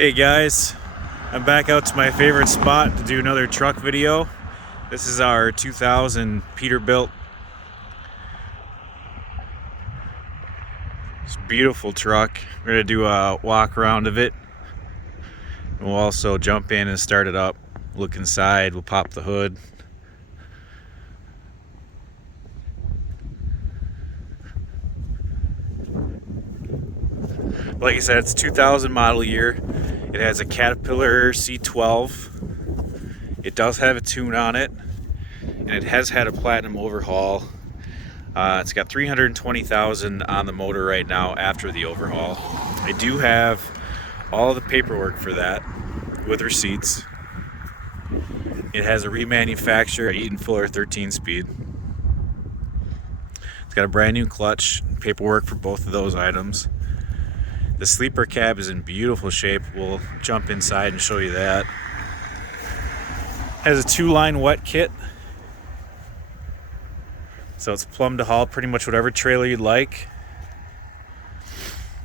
Hey guys, I'm back out to my favorite spot to do another truck video. This is our 2000 Peterbilt. It's a beautiful truck. We're gonna do a walk around of it. And we'll also jump in and start it up. Look inside, we'll pop the hood. Like I said, it's 2000 model year. It has a Caterpillar C12. It does have a tune on it, and it has had a platinum overhaul. It's got 320,000 on the motor right now after the overhaul. I do have all the paperwork for that with receipts. It has a remanufactured Eaton Fuller 13-speed. It's got a brand new clutch, paperwork for both of those items. The sleeper cab is in beautiful shape. We'll jump inside and show you that. Has a 2-line wet kit. So it's plumb to haul pretty much whatever trailer you'd like.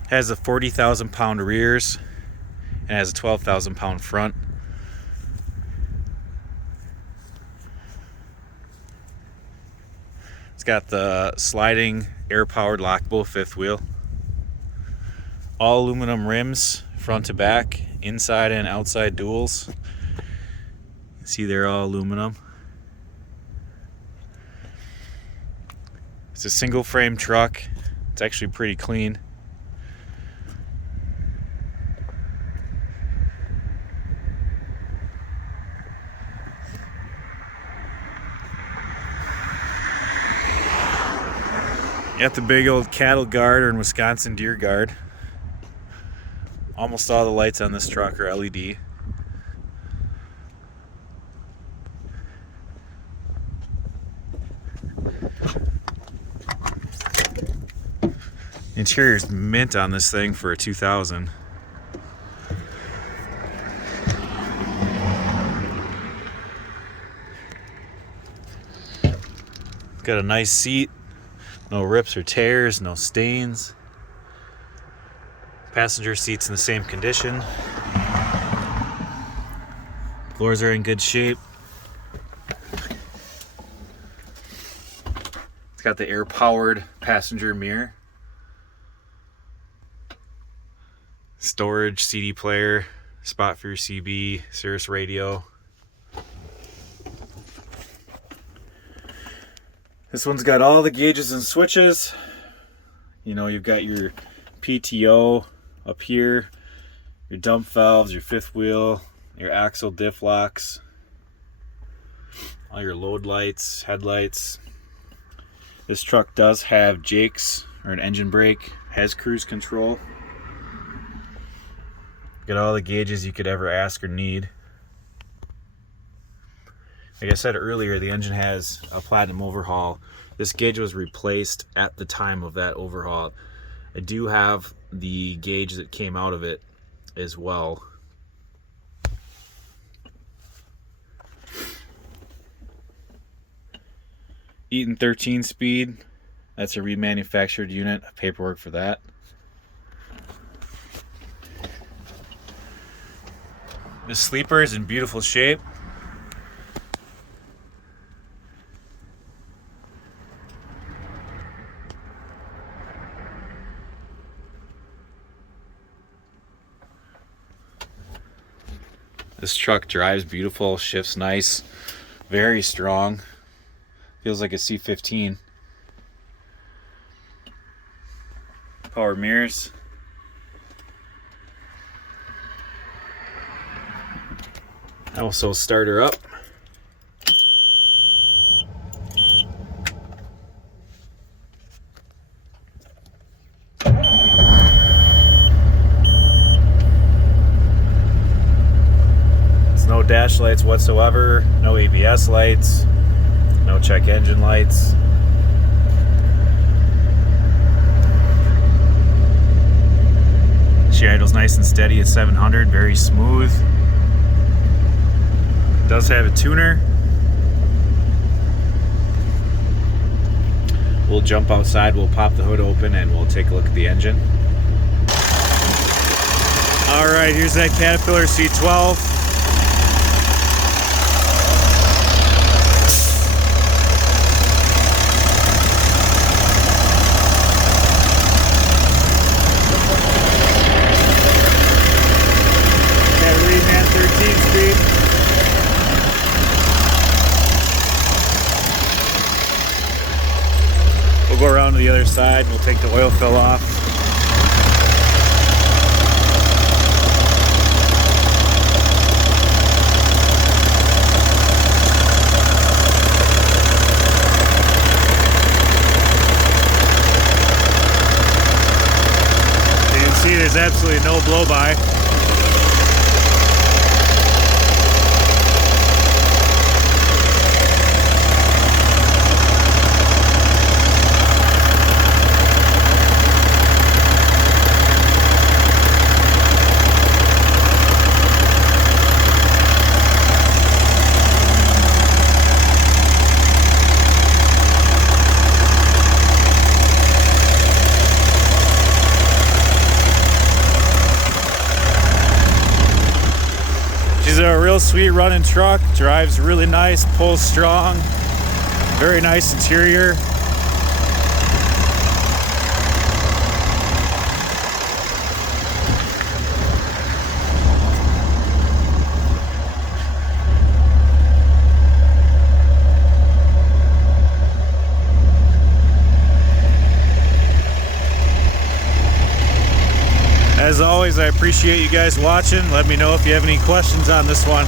Has a 40,000 pound rears and has a 12,000 pound front. It's got the sliding air powered lockable fifth wheel. All aluminum rims, front to back, inside and outside duals. See, they're all aluminum. It's a single frame truck. It's actually pretty clean. You got the big old cattle guard or in Wisconsin deer guard. Almost all the lights on this truck are LED. The interior is mint on this thing for a 2000. Got a nice seat, no rips or tears, no stains. Passenger seats in the same condition. Floors are in good shape. It's got the air-powered passenger mirror. Storage, CD player, spot for your CB, Sirius radio. This one's got all the gauges and switches. You know, you've got your PTO up here, your dump valves, your fifth wheel, your axle diff locks, all your load lights, headlights. This truck does have Jake's or an engine brake, has cruise control. Got all the gauges you could ever ask or need. Like I said earlier, the engine has a platinum overhaul. This gauge was replaced at the time of that overhaul. I do have the gauge that came out of it as well. Eaton 13-speed. That's a remanufactured unit. Paperwork for that. This sleeper is in beautiful shape. This truck drives beautiful, shifts nice, very strong. Feels like a C15. Power mirrors. I also start her up. No dash lights whatsoever, no ABS lights, no check engine lights. She idles nice and steady at 700, very smooth. Does have a tuner. We'll jump outside, we'll pop the hood open, and we'll take a look at the engine. All right, here's that Caterpillar C12. That Reman 13 speed. We'll go around to the other side. We'll take the oil fill off. There's absolutely no blow-by. She's a real sweet running truck, drives really nice, pulls strong, very nice interior. As always, I appreciate you guys watching. Let me know if you have any questions on this one.